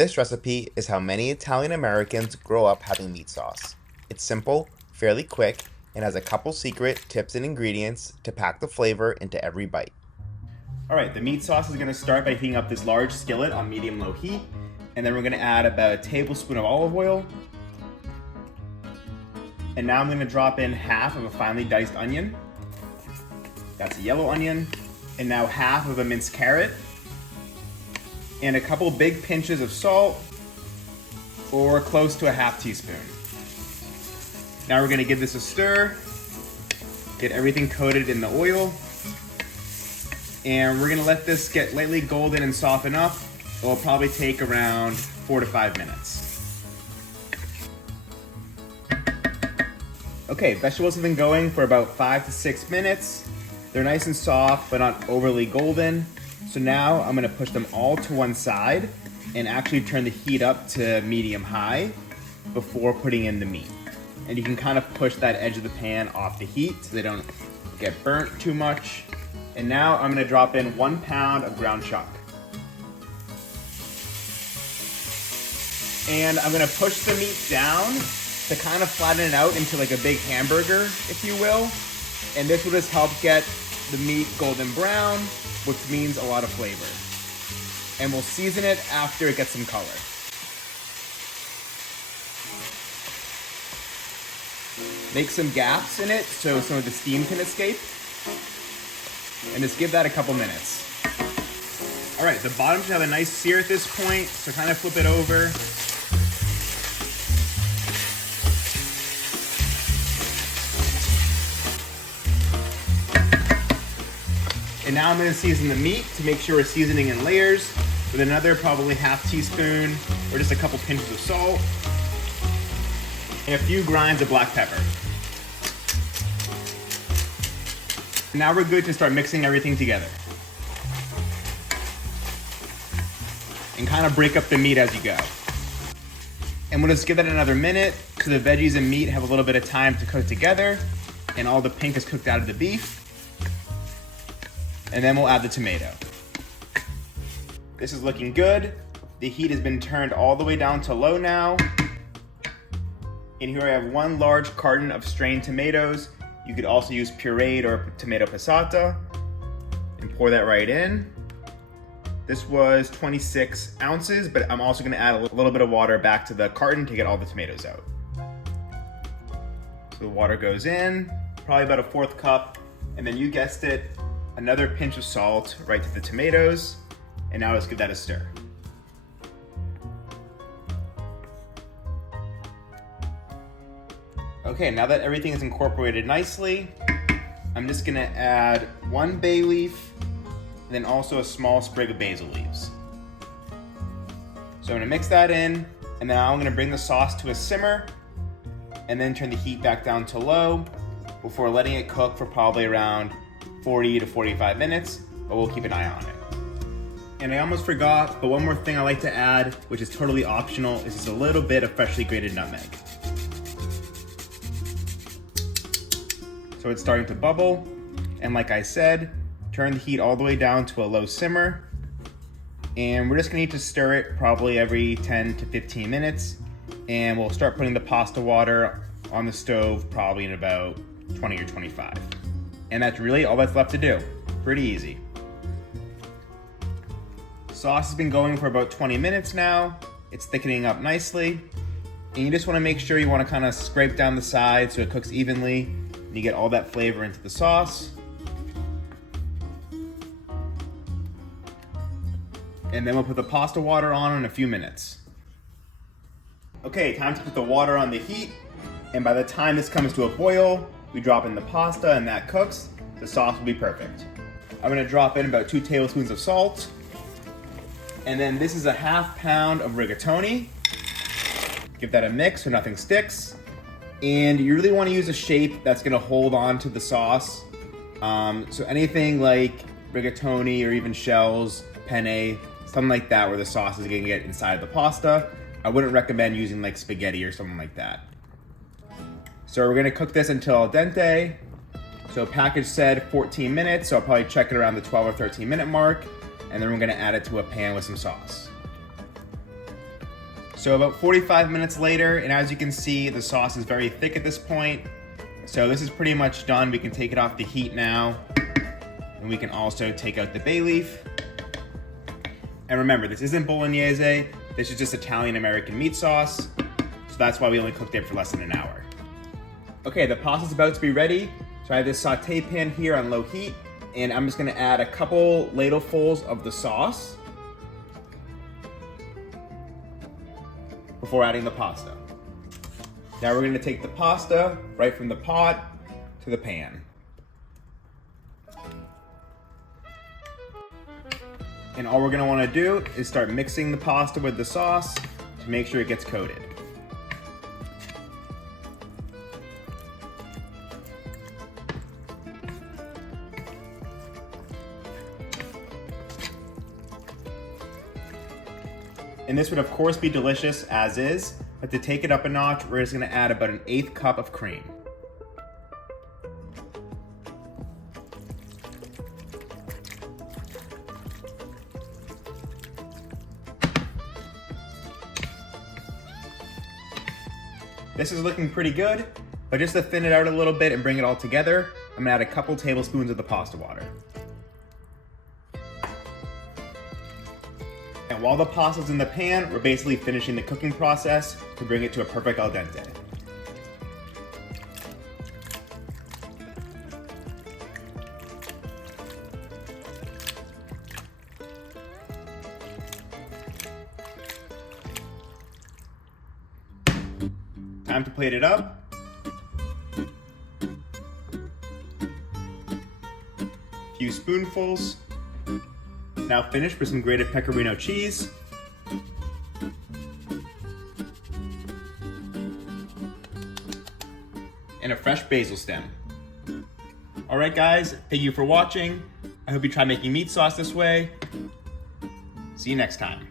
This recipe is how many Italian Americans grow up having meat sauce. It's simple, fairly quick, and has a couple secret tips and ingredients to pack the flavor into every bite. Alright, the meat sauce is going to start by heating up this large skillet on medium-low heat, and then we're going to add about a tablespoon of olive oil. And now I'm going to drop in half of a finely diced onion. That's a yellow onion. And now half of a minced carrot. And a couple big pinches of salt, or close to a half teaspoon. Now we're going to give this a stir, get everything coated in the oil, and we're going to let this get lightly golden and soften up. It will probably take around 4 to 5 minutes. Okay, vegetables have been going for about 5 to 6 minutes. They're nice and soft, but not overly golden. So now I'm going to push them all to one side and actually turn the heat up to medium-high before putting in the meat. And you can kind of push that edge of the pan off the heat so they don't get burnt too much. And now I'm going to drop in 1 pound of ground chuck. And I'm going to push the meat down to kind of flatten it out into like a big hamburger, if you will. And this will just help get the meat golden brown, which means a lot of flavor. And we'll season it after it gets some color. Make some gaps in it so some of the steam can escape. And just give that a couple minutes. All right, the bottom should have a nice sear at this point, so kind of flip it over. And now I'm going to season the meat to make sure we're seasoning in layers with another probably half teaspoon or just a couple pinches of salt and a few grinds of black pepper. Now we're good to start mixing everything together. And kind of break up the meat as you go. And we'll just give that another minute so the veggies and meat have a little bit of time to cook together and all the pink is cooked out of the beef. And then we'll add the tomato. This is looking good. The heat has been turned all the way down to low now. And here I have 1 large carton of strained tomatoes. You could also use pureed or tomato passata. And pour that right in. This was 26 ounces, but I'm also gonna add a little bit of water back to the carton to get all the tomatoes out. So the water goes in, probably about a 1/4 cup. And then you guessed it, another pinch of salt right to the tomatoes, and now let's give that a stir. Okay, now that everything is incorporated nicely, I'm just gonna add 1 bay leaf, and then also a small sprig of basil leaves. So I'm gonna mix that in, and now I'm gonna bring the sauce to a simmer, and then turn the heat back down to low before letting it cook for probably around 40 to 45 minutes, but we'll keep an eye on it. And I almost forgot, but one more thing I like to add, which is totally optional, is just a little bit of freshly grated nutmeg. So it's starting to bubble, and like I said, turn the heat all the way down to a low simmer, and we're just gonna need to stir it probably every 10 to 15 minutes, and we'll start putting the pasta water on the stove probably in about 20 or 25. And that's really all that's left to do. Pretty easy. Sauce has been going for about 20 minutes now. It's thickening up nicely. And you just wanna make sure you wanna kinda scrape down the sides so it cooks evenly and you get all that flavor into the sauce. And then we'll put the pasta water on in a few minutes. Okay, time to put the water on the heat. And by the time this comes to a boil, we drop in the pasta and that cooks. The sauce will be perfect. I'm gonna drop in about 2 tablespoons of salt. And then this is a ½ pound of rigatoni. Give that a mix so nothing sticks. And you really wanna use a shape that's gonna hold on to the sauce. So anything like rigatoni or even shells, penne, something like that where the sauce is gonna get inside of the pasta. I wouldn't recommend using like spaghetti or something like that. So we're gonna cook this until al dente. So package said 14 minutes, so I'll probably check it around the 12 or 13 minute mark, and then we're gonna add it to a pan with some sauce. So about 45 minutes later, and as you can see, the sauce is very thick at this point. So this is pretty much done. We can take it off the heat now. And we can also take out the bay leaf. And remember, this isn't bolognese. This is just Italian-American meat sauce. So that's why we only cooked it for less than an hour. Okay, the pasta's about to be ready. So I have this saute pan here on low heat, and I'm just gonna add a couple ladlefuls of the sauce before adding the pasta. Now we're gonna take the pasta right from the pot to the pan. And all we're gonna wanna do is start mixing the pasta with the sauce to make sure it gets coated. And this would of course be delicious as is, but to take it up a notch, we're just gonna add about an 1/8 cup of cream. This is looking pretty good, but just to thin it out a little bit and bring it all together, I'm gonna add a couple tablespoons of the pasta water. And while the pasta's in the pan, we're basically finishing the cooking process to bring it to a perfect al dente. Time to plate it up. A few spoonfuls. Now finish with some grated Pecorino cheese. And a fresh basil stem. All right guys, thank you for watching. I hope you try making meat sauce this way. See you next time.